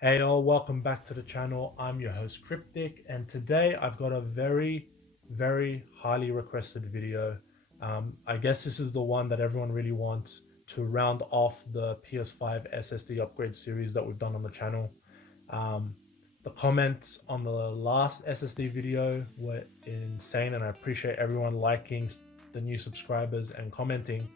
Hey all, welcome back to the channel. I'm your host Cryptic, and today I've got a very highly requested video. I guess this is the one that everyone really wants to round off the PS5 SSD upgrade series that we've done on the channel. Um, the comments on the last SSD video were insane, and I appreciate everyone liking, the new subscribers, and commenting.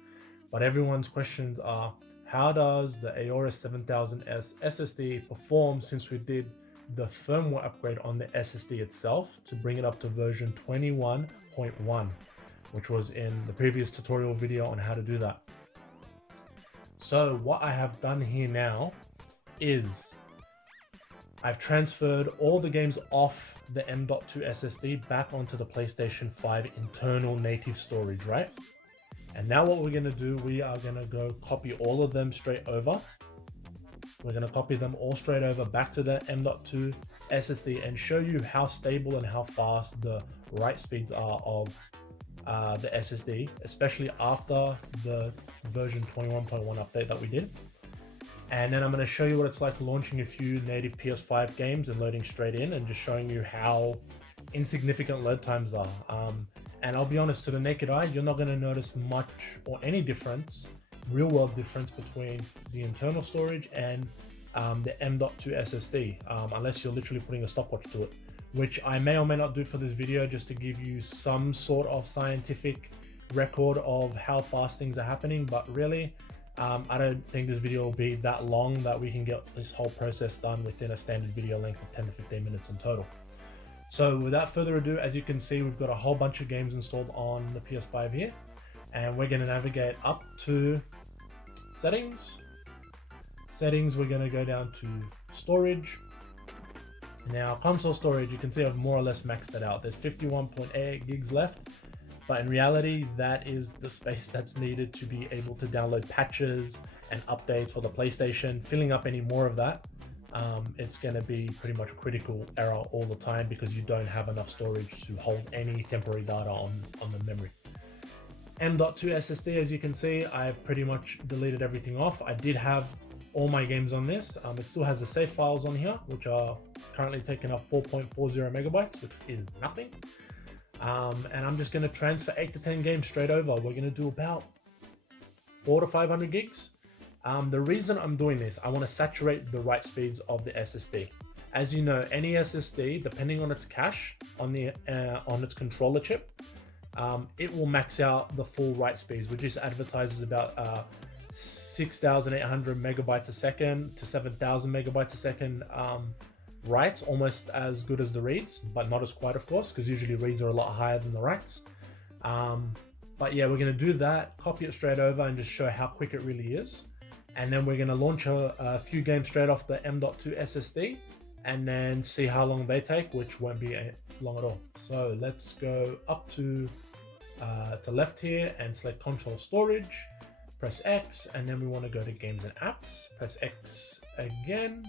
But everyone's questions are, how does the Aorus 7000s SSD perform since we did the firmware upgrade on the SSD itself to bring it up to version 21.1, which was in the previous tutorial video on how to do that. So what I have done here now is I've transferred all the games off the M.2 SSD back onto the PlayStation 5 internal native storage, right? And now what we're going to do, we are going to go copy all of them straight over. We're going to copy them all straight over back to the M.2 SSD and show you how stable and how fast the write speeds are of the SSD, especially after the version 21.1 update that we did. And then I'm going to show you what it's like launching a few native PS5 games and loading straight in, and just showing you how insignificant load times are. And I'll be honest, to the naked eye, you're not going to notice much or any difference, real world difference, between the internal storage and the M.2 SSD, unless you're literally putting a stopwatch to it, which I may or may not do for this video, just to give you some sort of scientific record of how fast things are happening. But really, I don't think this video will be that long that we can get this whole process done within a standard video length of 10 to 15 minutes in total. So without further ado, as you can see, we've got a whole bunch of games installed on the PS5 here, and we're going to navigate up to settings. We're going to go down to storage. Now console storage, you can see I've more or less maxed it out. There's 51.8 gigs left, but in reality, that is the space that's needed to be able to download patches and updates for the PlayStation. Filling up any more of that, it's going to be pretty much critical error all the time, because you don't have enough storage to hold any temporary data on the memory. M.2 SSD, as you can see, I've pretty much deleted everything off. I did have all my games on this. It still has the save files on here, which are currently taking up 4.40 megabytes, which is nothing. And I'm just going to transfer 8 to 10 games straight over. We're going to do about 400 to 500 gigs. The reason I'm doing this, I want to saturate the write speeds of the SSD. As you know, any SSD, depending on its cache on its controller chip, it will max out the full write speeds, which is advertises about 6,800 megabytes a second to 7,000 megabytes a second writes, almost as good as the reads, but not as quite, of course, because usually reads are a lot higher than the writes. But yeah, we're going to do that, copy it straight over, and just show how quick it really is. And then we're going to launch a few games straight off the M.2 SSD, and then see how long they take, which won't be long at all. So let's go up to left here and select console storage, press X, and then we want to go to games and apps, press X again.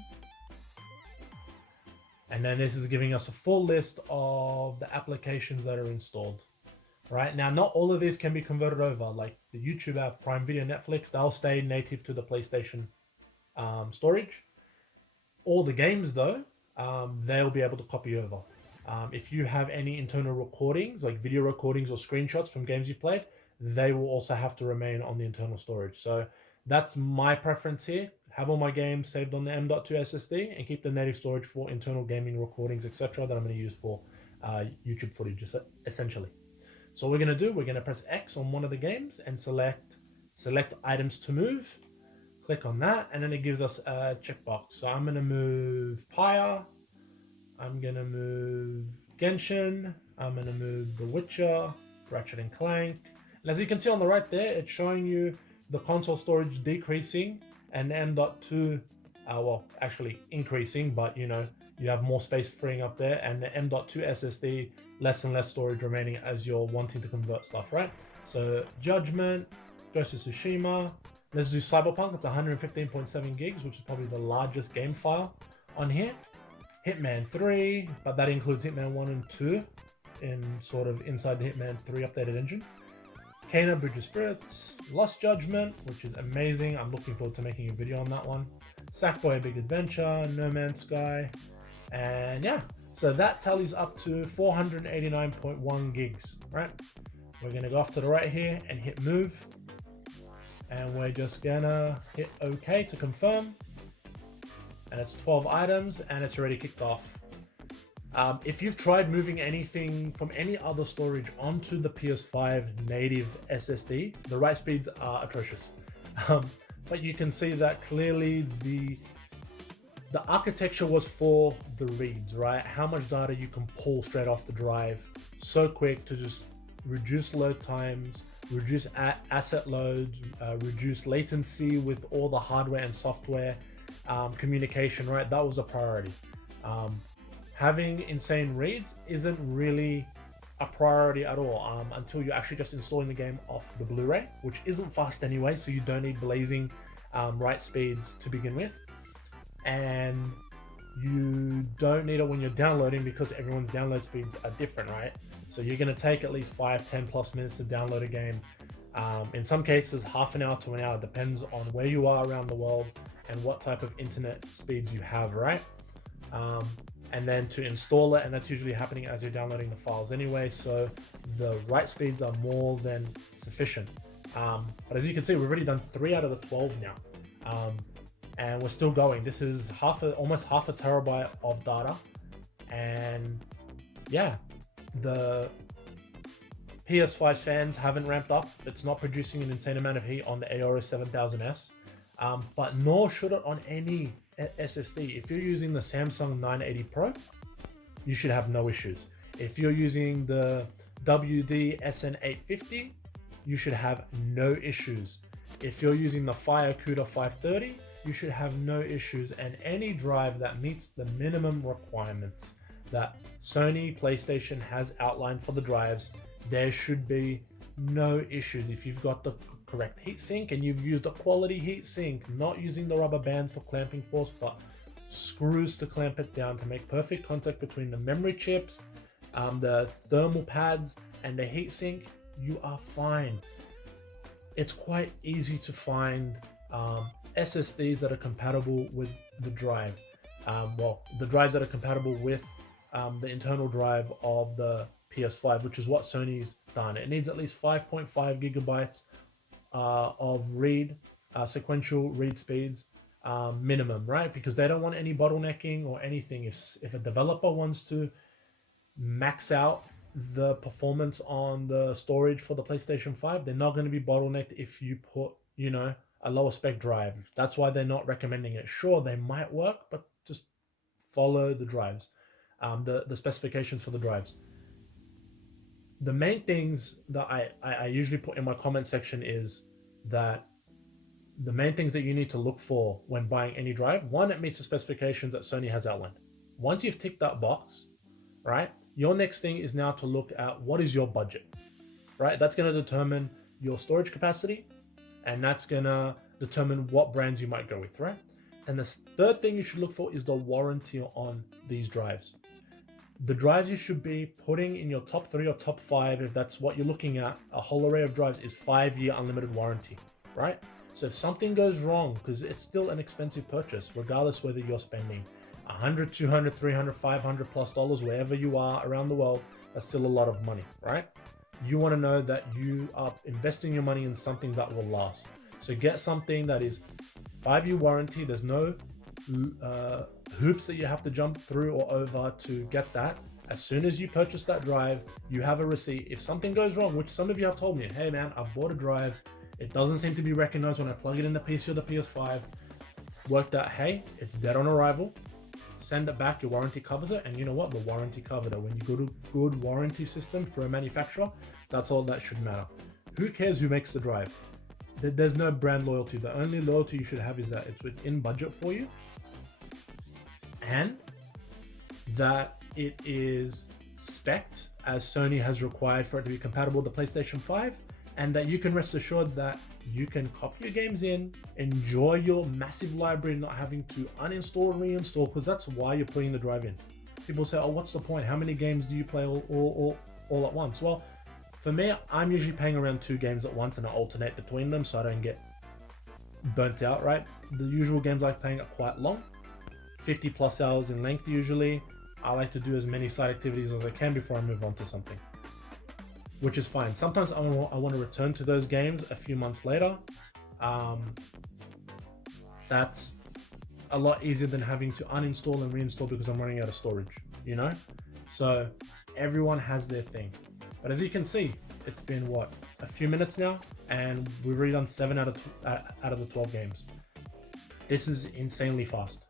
And then this is giving us a full list of the applications that are installed. Right now, not all of these can be converted over, like the YouTube app, Prime Video, Netflix. They'll stay native to the PlayStation storage. All the games, though, they'll be able to copy over. If you have any internal recordings, like video recordings or screenshots from games you've played, they will also have to remain on the internal storage. So that's my preference here. Have all my games saved on the M.2 SSD and keep the native storage for internal gaming recordings, etc., that I'm going to use for YouTube footage, essentially. So what we're going to do, we're going to press X on one of the games and select items to move. Click on that, and then it gives us a checkbox. So I'm going to move Pyre. I'm going to move Genshin. I'm going to move The Witcher, Ratchet and Clank. And as you can see on the right there, it's showing you the console storage decreasing and the M.2, well, actually increasing, but you know, you have more space freeing up there, and the M.2 SSD, less and less storage remaining as you're wanting to convert stuff, right? So Judgment, Ghost of Tsushima, let's do Cyberpunk. It's 115.7 gigs, which is probably the largest game file on here. Hitman 3, but that includes Hitman 1 and 2 in sort of inside the Hitman 3 updated engine. Kena Bridge of Spirits, Lost Judgment, which is amazing. I'm looking forward to making a video on that one. Sackboy: A Big Adventure, No Man's Sky, and yeah. So that tallies up to 489.1 gigs, right? We're gonna go off to the right here and hit move, and we're just gonna hit OK to confirm. And it's 12 items, and it's already kicked off. If you've tried moving anything from any other storage onto the PS5 native SSD, the write speeds are atrocious. But you can see that clearly the architecture was for the reads, right? How much data you can pull straight off the drive so quick to just reduce load times, reduce asset loads, reduce latency with all the hardware and software communication, right? That was a priority. Having insane reads isn't really a priority at all until you're actually just installing the game off the Blu-ray, which isn't fast anyway, so you don't need blazing write speeds to begin with. And you don't need it when you're downloading because everyone's download speeds are different, right? So you're going to take at least 5-10 plus minutes to download a game. In some cases, half an hour to an hour, depends on where you are around the world and what type of internet speeds you have, right? And then to install it, and that's usually happening as you're downloading the files anyway, so the write speeds are more than sufficient. But as you can see, we've already done 3 out of the 12 now. And we're still going. This is almost half a terabyte of data. And yeah, the PS5 fans haven't ramped up. It's not producing an insane amount of heat on the Aorus 7000s, but nor should it on any SSD. If you're using the Samsung 980 Pro, you should have no issues. If you're using the WD SN850, you should have no issues. If you're using the Fire CUDA 530, you should have no issues. And any drive that meets the minimum requirements that Sony PlayStation has outlined for the drives, there should be no issues. If you've got the correct heatsink and you've used a quality heatsink, not using the rubber bands for clamping force, but screws to clamp it down to make perfect contact between the memory chips, the thermal pads, and the heatsink, you are fine. It's quite easy to find SSDs that are compatible with the drive. The drives that are compatible with the internal drive of the PS5, which is what Sony's done. It needs at least 5.5 gigabytes of sequential read speeds minimum, right? Because they don't want any bottlenecking or anything. If a developer wants to max out the performance on the storage for the PlayStation 5, they're not going to be bottlenecked if you put, a lower spec drive. That's why they're not recommending it. Sure, they might work, but just follow the drives, the specifications for the drives. The main things that I usually put in my comment section is that the main things that you need to look for when buying any drive: one, it meets the specifications that Sony has outlined. Once you've ticked that box, right, your next thing is now to look at what is your budget, right? That's going to determine your storage capacity, and that's going to determine what brands you might go with, right? And the third thing you should look for is the warranty on these drives. The drives you should be putting in your top 3 or top 5, if that's what you're looking at, a whole array of drives, is 5-year unlimited warranty, right? So if something goes wrong, because it's still an expensive purchase, regardless whether you're spending $100, $200, $300, $500 plus dollars, wherever you are around the world, that's still a lot of money, right? You want to know that you are investing your money in something that will last. So get something that is 5-year warranty. There's no hoops that you have to jump through or over to get that. As soon as you purchase that drive, you have a receipt. If something goes wrong, which some of you have told me, hey man, I bought a drive, it doesn't seem to be recognized when I plug it in the PC or the PS5, worked out, hey, it's dead on arrival, send it back, your warranty covers it. And you know what? The warranty covered it. When you go to good warranty system for a manufacturer, that's all that should matter. Who cares who makes the drive? There's no brand loyalty. The only loyalty you should have is that it's within budget for you, and that it is spec'd as Sony has required for it to be compatible with the PlayStation 5, and that you can rest assured that you can copy your games in, enjoy your massive library, not having to uninstall and reinstall, because that's why you're putting the drive in. People say, oh, what's the point? How many games do you play all at once? Well, for me, I'm usually playing around 2 games at once, and I alternate between them so I don't get burnt out, right? The usual games I like playing are quite long, 50 plus hours in length usually. I like to do as many side activities as I can before I move on to something, which is fine. Sometimes I want to return to those games a few months later. That's a lot easier than having to uninstall and reinstall because I'm running out of storage, you know? So everyone has their thing. But as you can see, it's been what, a few minutes now, and we've already done 7 out of the 12 games. This is insanely fast.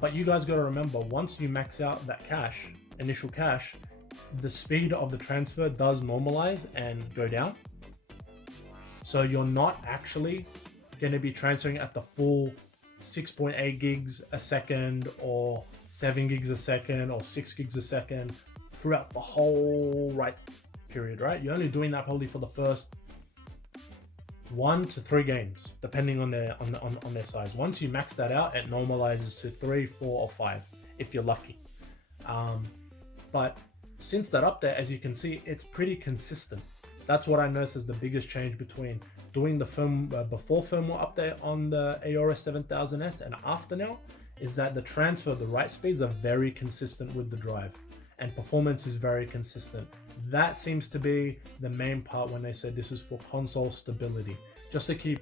But you guys got to remember, once you max out that cache, initial cache, the speed of the transfer does normalize and go down. So you're not actually going to be transferring at the full 6.8 gigs a second or 7 gigs a second or 6 gigs a second throughout the whole write period, right? You're only doing that probably for the first 1 to 3 games, depending on their size. Once you max that out, it normalizes to 3, 4, or 5 if you're lucky. But since that update, as you can see, it's pretty consistent. That's what I noticed as the biggest change between doing the before firmware update on the Aorus 7000s and after now, is that the transfer, the write speeds are very consistent with the drive, and performance is very consistent. That seems to be the main part when they said this is for console stability, just to keep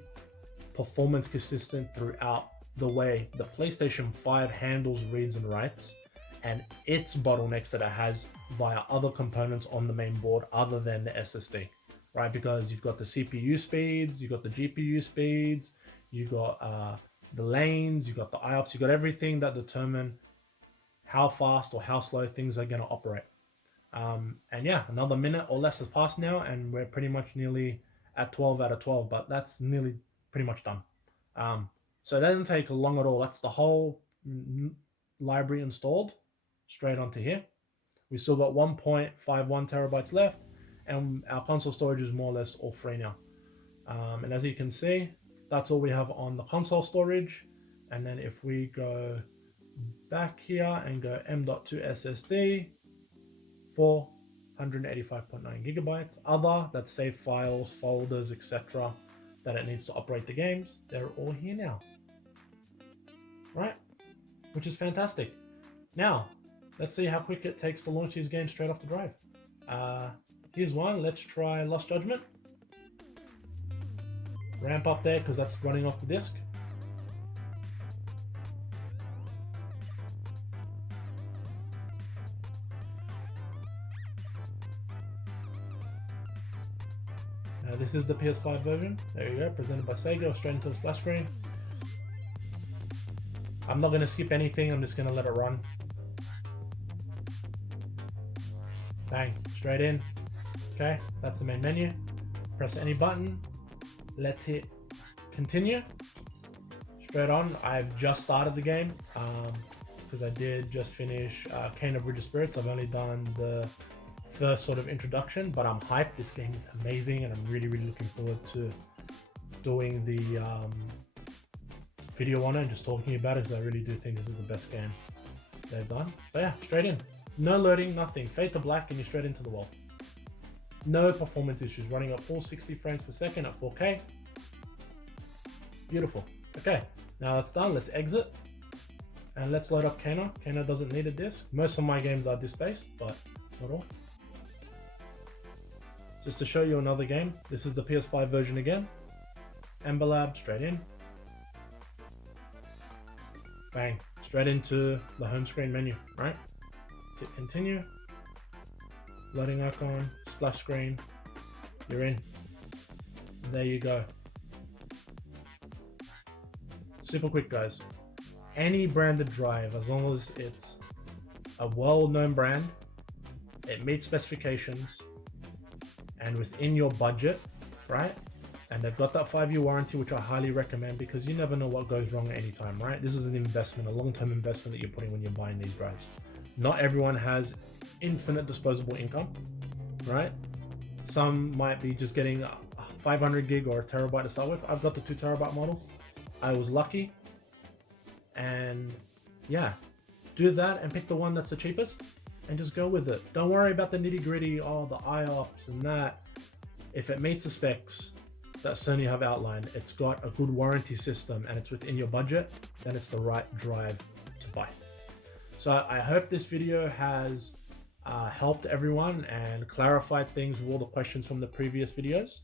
performance consistent throughout the way the PlayStation 5 handles reads and writes, and its bottlenecks that it has via other components on the main board other than the SSD, right? Because you've got the CPU speeds, you've got the GPU speeds, you got the lanes, you got the IOPS, you got everything that determine how fast or how slow things are going to operate. And yeah, another minute or less has passed now, and we're pretty much nearly at 12 out of 12, but that's nearly pretty much done. So that didn't take long at all. That's the whole library installed straight onto here. We still got 1.51 terabytes left, and our console storage is more or less all free now. And as you can see, that's all we have on the console storage. And then if we go back here and go M.2 SSD, 485.9 gigabytes. Other, that's save files, folders, etc. that it needs to operate the games. They're all here now, right? Which is fantastic. Now, let's see how quick it takes to launch these games straight off the drive. Here's one. Let's try Lost Judgment. Ramp up there because that's running off the disk. This is the PS5 version. There you go, presented by Sega, straight into the splash screen. I'm not going to skip anything, I'm just going to let it run. Bang, straight in. Okay, that's the main menu. Press any button. Let's hit continue. Straight on. I've just started the game because I did just finish Kena Bridge of Spirits. I've only done the first sort of introduction, but I'm hyped. This game is amazing, and I'm really looking forward to doing the video on it and just talking about it, because I really do think this is the best game they've done. But yeah, straight in. No loading, nothing. Fade to black and you're straight into the wall. No performance issues. Running at full 60 frames per second at 4K. Beautiful. Okay, now that's done. Let's exit and let's load up Kena. Kena doesn't need a disk. Most of my games are disk-based, but not all. Just to show you another game, this is the PS5 version again. Ember Lab, straight in. Bang, straight into the home screen menu, right? Let's hit continue. Loading icon, splash screen, you're in. There you go. Super quick, guys. Any branded drive, as long as it's a well-known brand, it meets specifications, and within your budget, right? And they've got that 5-year warranty, which I highly recommend, because you never know what goes wrong at any time, right? This is an investment, a long-term investment that you're putting when you're buying these drives. Not everyone has infinite disposable income, right? Some might be just getting a 500 gig or a terabyte to start with. I've got the 2 terabyte model. I was lucky. And yeah, do that and pick the one that's the cheapest and just go with it. Don't worry about the nitty gritty, oh, the IOPS and that. If it meets the specs, that Sony have outlined, it's got a good warranty system, and it's within your budget, then it's the right drive to buy. So I hope this video has helped everyone and clarified things with all the questions from the previous videos.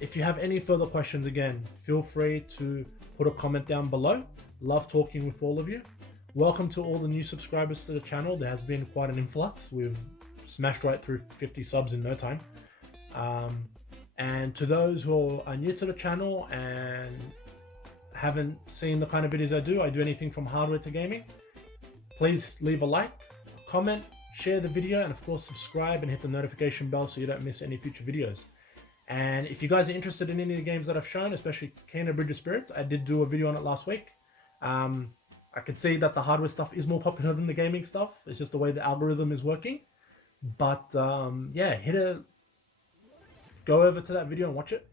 If you have any further questions, again, feel free to put a comment down below. Love talking with all of you. Welcome to all the new subscribers to the channel. There has been quite an influx. We've smashed right through 50 subs in no time. And to those who are new to the channel and haven't seen the kind of videos I do anything from hardware to gaming, please leave a like, comment, share the video, and of course subscribe and hit the notification bell so you don't miss any future videos. And if you guys are interested in any of the games that I've shown, especially Kena Bridge of Spirits, I did do a video on it last week. I could see that the hardware stuff is more popular than the gaming stuff. It's just the way the algorithm is working. But yeah, go over to that video and watch it.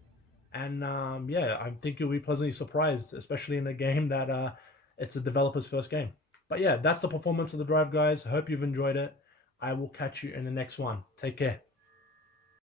And yeah, I think you'll be pleasantly surprised, especially in a game that it's a developer's first game. But yeah, that's the performance of the drive, guys. Hope you've enjoyed it. I will catch you in the next one. Take care.